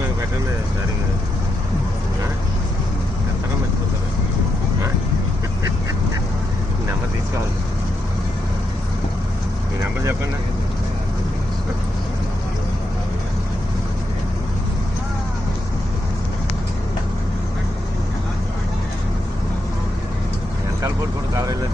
Photos నాకు పెట్టండి starting ఎంతగా మర్చిపోతారా నెంబర్ తీసుకోవాలి మీ నెంబర్ చెప్పండి వెనకాల పోటీ కూడా కావాలి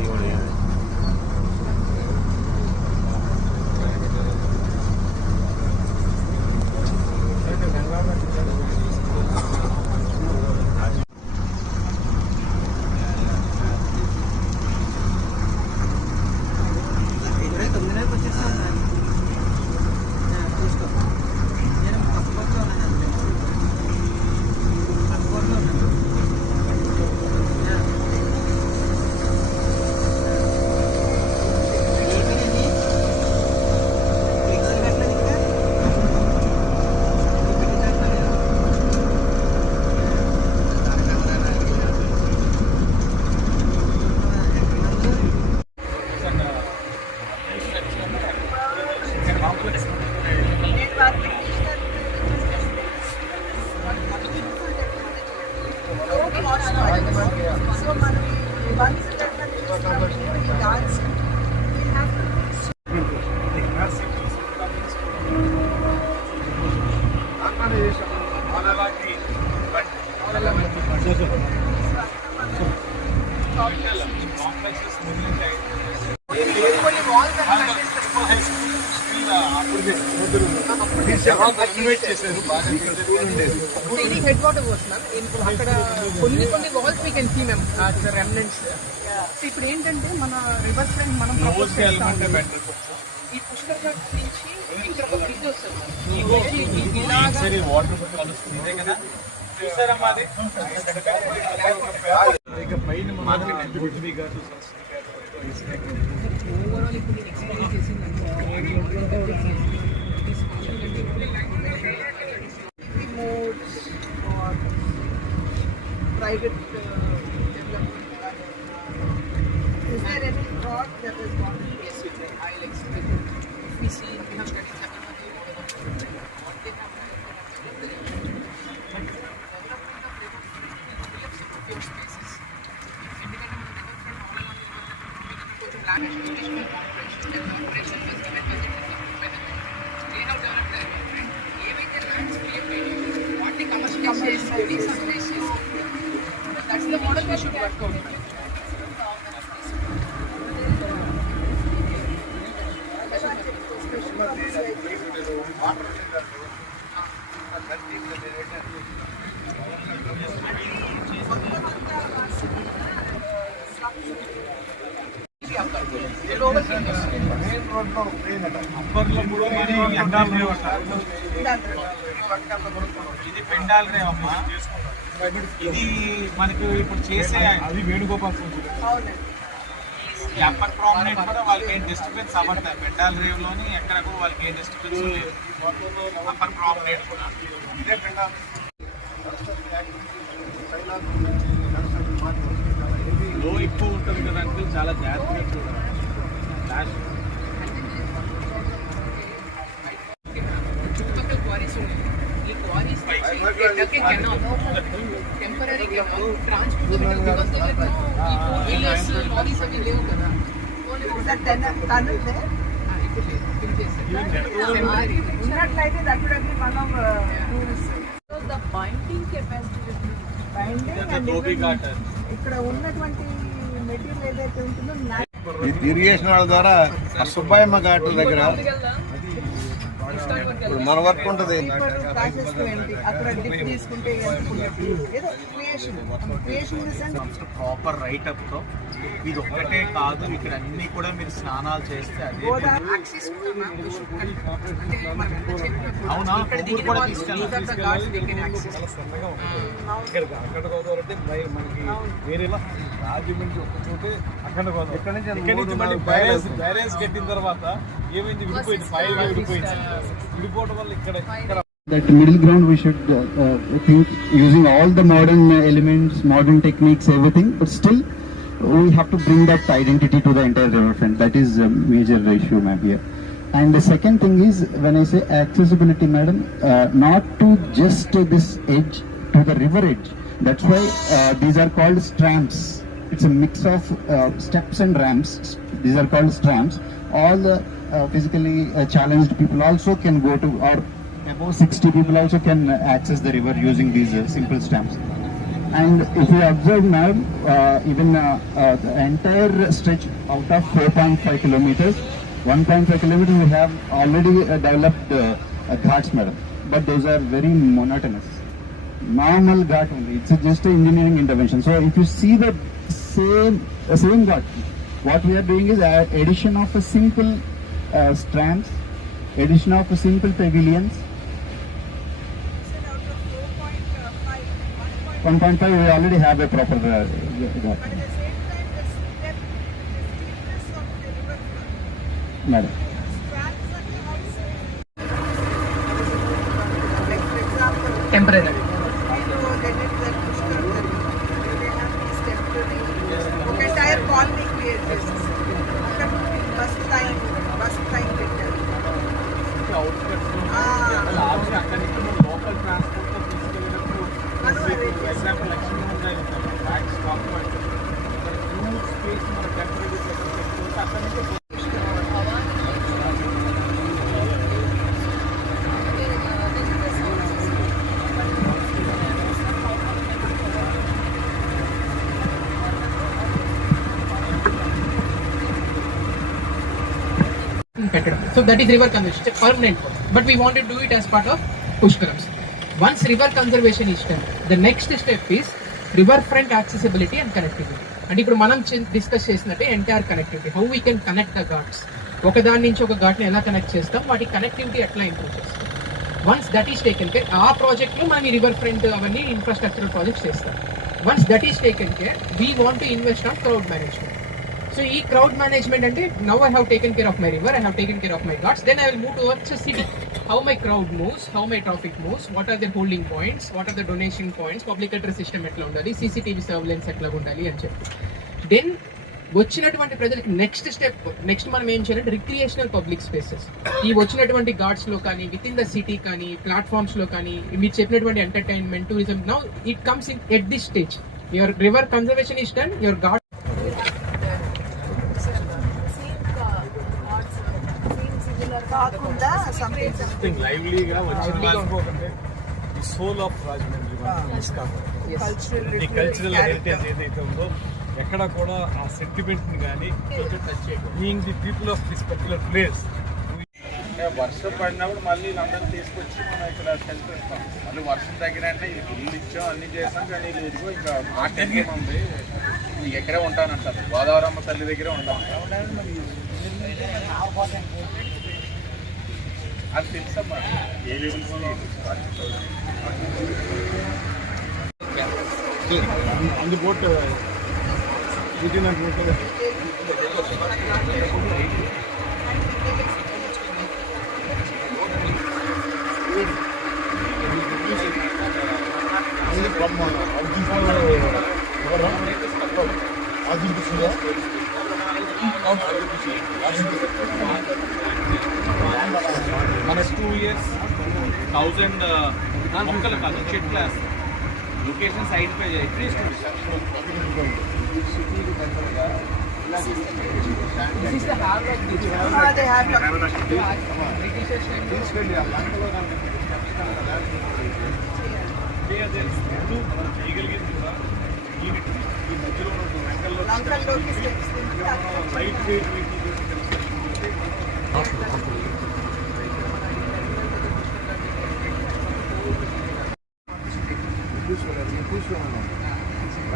ఇది హెడ్ వాటర్ వర్క్స్ మ్యామ్ ఇప్పుడు అక్కడ కొన్ని కొన్ని walls we can see ma'am remnants ఇప్పుడు ఏంటంటే మన రివర్ ఫ్రంట్ మనం ప్రపోజ్ చేస్తాం ఈ పుష్కర్ ఘాట్ నుంచి ఇక్కడ ఒక బ్రిడ్జ్ వస్తుంది ఓవరాల్ ఇప్పుడు నేను ఎక్స్ప్లెయిన్ చేసింది private uh, development. Is there any thought that has gone? Yes, we try. I'll explain. If we see, ఇది పెండాల్ రేవ్ అమ్మా. ఇది మనకు ఇప్పుడు చేసే అది వేణుగోపాల్ అప్పర్ ప్రామినెంట్ కూడా వాళ్ళకి ఏం డిస్టర్బెన్స్ అవ్వట్లేదు పెండాల్ రేవ్ లోని ఎక్కడ కూడా వాళ్ళకి ఏం డిస్టర్బెన్స్ లేదు అప్పర్ ప్రామినెంట్ కూడా ఇదే పెండాల్ లో ఎక్కువ ఉంటుంది కదా అంటే చాలా జాగ్రత్తగా చూడాలి Dash. చుట్టుపక్కల క్వారీస్ ఉన్నాయి ఈ క్వారీస్ టెంపరీ ఉన్నట్లయితే బైండింగ్ అండ్ ఇక్కడ ఉన్నటువంటి మెటీరియల్ ఏదైతే ఉంటుందో నా- ఇరిగేషన్ వాళ్ళ ద్వారా ఆ సుబ్బాయమ్మ ఘాట్ల దగ్గర ఇప్పుడు మన వర్క్ ఉంటుంది ప్రాపర్ రైట్ అప్తో. ఇది ఒక్కటే కాదు ఇక్కడ అన్ని కూడా మీరు స్నానాలు చేస్తే అదే అవునా? కూడా వేరేలా రాజమండ్రి ఒక చోటే అక్కడ గోదావరి. ఇక్కడ నుంచి మళ్ళీ బ్యారేజ్ బయలు బ్యారేజ్ కట్టిన తర్వాత ఏమైంది విడిపోయింది ఫైవ్ విడిపోయింది విడిపోవడం వల్ల ఇక్కడ ఇక్కడ that middle ground we should uh, uh, think using all the modern uh, elements, modern techniques, everything, but still we have to bring that identity to the entire riverfront. That is a major issue, ma'am, here. And the second thing is, when I say accessibility, madam, uh, not to just uh, this edge to the river edge. That's why uh, these are called stramps. It's a mix of uh, steps and ramps. These are called stramps. All the uh, physically uh, challenged people also can go to, or above 60 people also can access the river using these uh, simple stamps. And if you observe now, uh, even uh, the entire stretch out of 4.5 kilometers, 1.5 kilometers we have already developed ghats, madam. But those are very monotonous. Normal ghat only. It's just an engineering intervention. So if you see the same same ghat, what we are doing is addition of a simple uh, strands, addition of simple pavilions. out of 4.5, 1.5 we already have a proper uh, ghat, ఇక్కడ so that is river conservation permanent but we want do it as part of Pushkarams once river conservation is done the next step is river front accessibility and connectivity అంటే ఇప్పుడు మనం discuss చేసినట్టే N T R connectivity how we can connect the ghats ఒక దాని నుంచి ఒక ఘాట్ని ఎలా connect చేస్తాం? వాటి కనెక్టివిటీ ఎట్లా ఇంప్రూవ్ చేస్తాం? Once that is taken care ఆ ప్రాజెక్ట్లో మనం ఈ రివర్ ఫ్రంట్ అవన్నీ ఇన్ఫ్రాస్ట్రక్చర్ ప్రాజెక్ట్స్ చేస్తాం. Once that is taken care we want to invest on crowd management so ఈ క్రౌడ్ మేనేజ్మెంట్ అంటే now I have taken care of my river I have taken care of my gods then I will move towards city how my crowd moves how my traffic moves what are the holding points what are the donation points public address system ఎట్లా ఉండాలి CCTV surveillance ఎట్లా ఉండాలి అని చెప్పి. Then వచ్చినటువంటి ప్రజలకు next step next మనం ఏం చేయాలంటే రిక్రియేషనల్ పబ్లిక్ స్పేసెస్ ఈ వచ్చినటువంటి గార్డ్స్లో కానీ విత్ ఇన్ ద సిటీ కానీ ప్లాట్ఫామ్స్లో కానీ మీరు చెప్పినటువంటి entertainment tourism now it comes in at this stage your river conservation is done your god something లైవ్లీగా వచ్చిన ఈ సోల్ ఆఫ్ రాజమండ్రి కల్చరల్ ఈ కల్చరల్ హెరిటేజ్ ఏదైతే ఉందో ఎక్కడ కూడా ఆ సెంటిమెంట్ని కానీ being the people of this particular place వర్షం పడినప్పుడు మళ్ళీ వీళ్ళందరినీ తీసుకొచ్చి మనం ఇక్కడ షెల్టర్ ఇస్తాం. మళ్ళీ వర్షం తగ్గినంటే ఇది ఇల్లు ఇచ్చాం అన్ని చేసాం కానీ వీళ్ళు ఇదిగో ఇంకా మాటకి ఉంది ఎక్కడే ఉంటానంటారు. గోదావరమ్మ తల్లి దగ్గరే ఉంటాం. అది తెలుసమ్మా ఏ levels on the boat within మన టూ ఇయర్స్ థౌజండ్ మొక్కలు కాదు చెట్లు వేస్తాం location side pay at least This is the half of the they have Britishers time. అదే ముందు మనం చేయగలిగేది కూడా యూనిట్ ఈ మధ్యలో లైట్ వెయిట్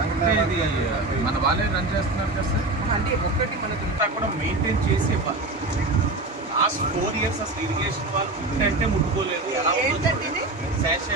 అంటే మన వాళ్ళే రన్ చేస్తున్నారు కదా సార్. అంటే ఒక్కటి మనకు అంతా కూడా మెయింటైన్ చేసే వాళ్ళు. లాస్ట్ ఫోర్ ఇయర్స్ అసలు ఇరిగేషన్ వాళ్ళు ముట్టంటే ముట్టుకోలేదు. ఎలా శాషే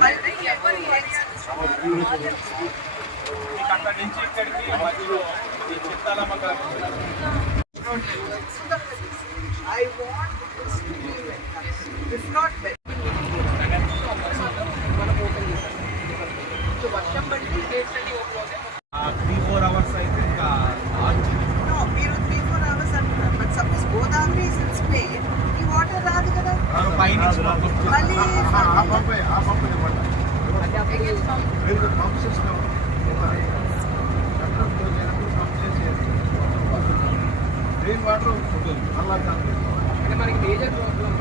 మళ్ళీ ఎవరి మీకు అక్కడి నుంచి ఇక్కడికి మధ్యలో ఈ చిత్తాలమ్మ గారు I want this to be better. If not better. మనం ఓపెన్ చేస్తాం సో వర్షం బట్టి గేట్స్ వాటర్ ఉంటుంది అలా కాదు అంటే మనకి మేజర్ ప్రాబ్లం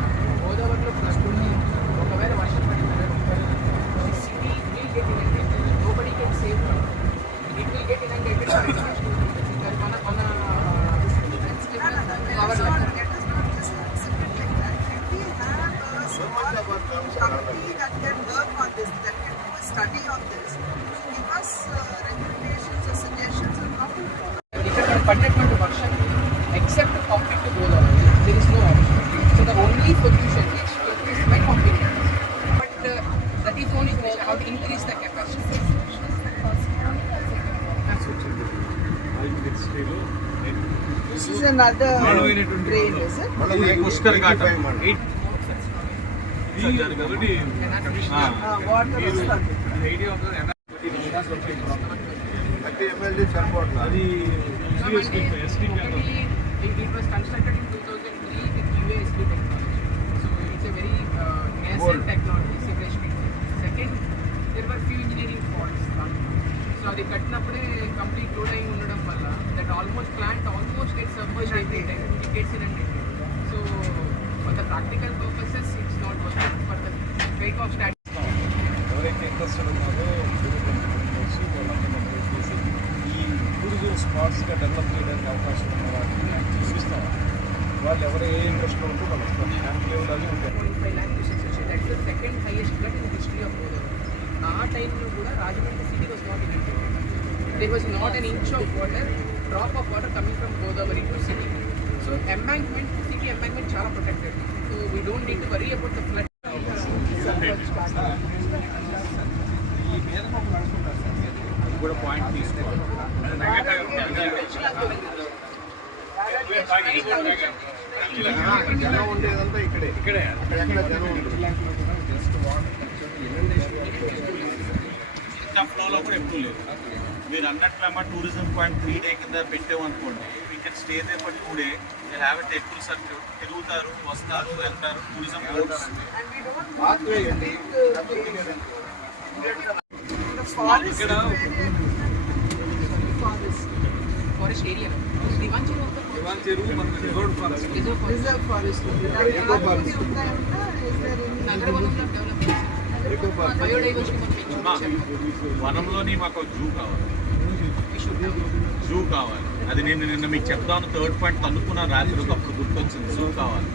పడినటువంటి వర్షం except pumping to Godavari there is no option so the only solution is to increase by pumping but that is only how to increase the capacity This is another మానవైనటువంటి drain, is it? Pushkar ghat ఒకటి Uh, water is flooded. సరిపోతుంది అది it was constructed in 2003 with UASB technology. So it's a very uh, nascent technology, treatment. Second, there were few engineering faults. So అది కట్టినప్పుడే complete load అయి ఉండడం వల్ల that almost plant almost get submerge gets in and so for the practical purposes it's not working for the off start ఎవరైతే interested ఉన్నారో వచ్చి వాళ్ళందరూ చేసి టూరిజం స్పాట్స్గా డెవలప్ చేయడానికి అవకాశం ఉన్న వాటిని చూపిస్తాం వాళ్ళు ఎవరు ఏ ఇంట్రెస్ట్ ఉంటే వాళ్ళు వస్తారు. లెవెల్ అవి ఉంటాయి. Second highest flood in history of Godavari ఆ టైంలో కూడా Rajahmundry city was not in there was not an inch of water drop of water coming from Godavari to city so embankment city embankment చాలా protected so we don't need to worry about the flood కూడా point తీసుకోవాలి. జనం ఉండేదంతా ఇక్కడే ఇక్కడే ఎక్కడ జనం ఉండదు just water ఇంత ఫ్లోలో కూడా ఎక్కువ లేదు మీరు అన్నట్లేమో టూరిజం పాయింట్ త్రీ డే కింద పెట్టామనుకోండి we can stay they for two day have at ఎక్కువ సర్క్యూట్ తిరుగుతారు వస్తారు వెళ్తారు tourism the forest. Forest. Reserve forest. Eco forest. మనం వనంలోని మాకు జూ కావాలి. జూ కావాలి. అది నేను నిన్న మీకు చెప్తాను. థర్డ్ పాయింట్ కనుక్కున్నాను రాత్రి అప్పుడు గుర్తొచ్చింది. జూ కావాలి.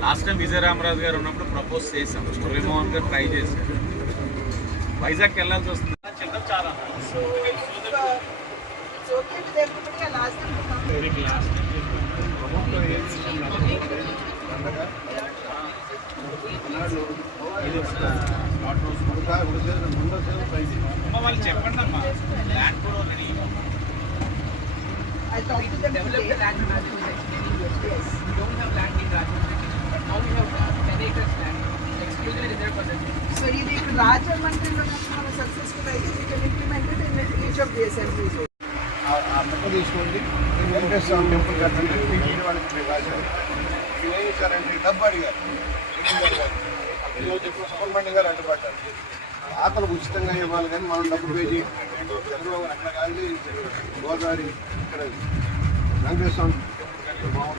లాస్ట్ టైం విజయరామరాజు గారు ఉన్నప్పుడు ప్రపోజ్ చేశాం. మురళీమోహన్ గారు ట్రై చేశారు. వైజాగ్ వెళ్ళాల్సి వస్తుంది. చిల్లర చాలా వాళ్ళు చెప్పండి అమ్మా ల్యాండ్ కూడా already I talked to them Develop the today. land management explaining you. Yes. We don't have land in Rajahmundry, but now we have uh, 10 acres land. Exclusive reserve for that. So ఇది ఇప్పుడు రాజమండ్రిలో కనుక మనం successful అయితే we can implement it in each of the assemblies. ఆ తీసుకోండి. నేను Venkateswara temple కట్టండి టీటీడీ వాళ్ళకి మీరు రాశారు మీరు ఏం చేశారంటే ఈ డబ్బు అడిగారు. జగన్ గారు గారు. ఈరోజు ఇప్పుడు సుబ్రహ్మణ్యం గారు అడ్డుపడ్డారు. ఆకలి ఉచితంగా ఇవ్వాలి కానీ మనం డబ్బు పే చేయాలి చంద్రబాబు అట్లా కాదు. గోదావరి ఇక్కడ వెంకటేశ్వర స్వామి టెంపుల్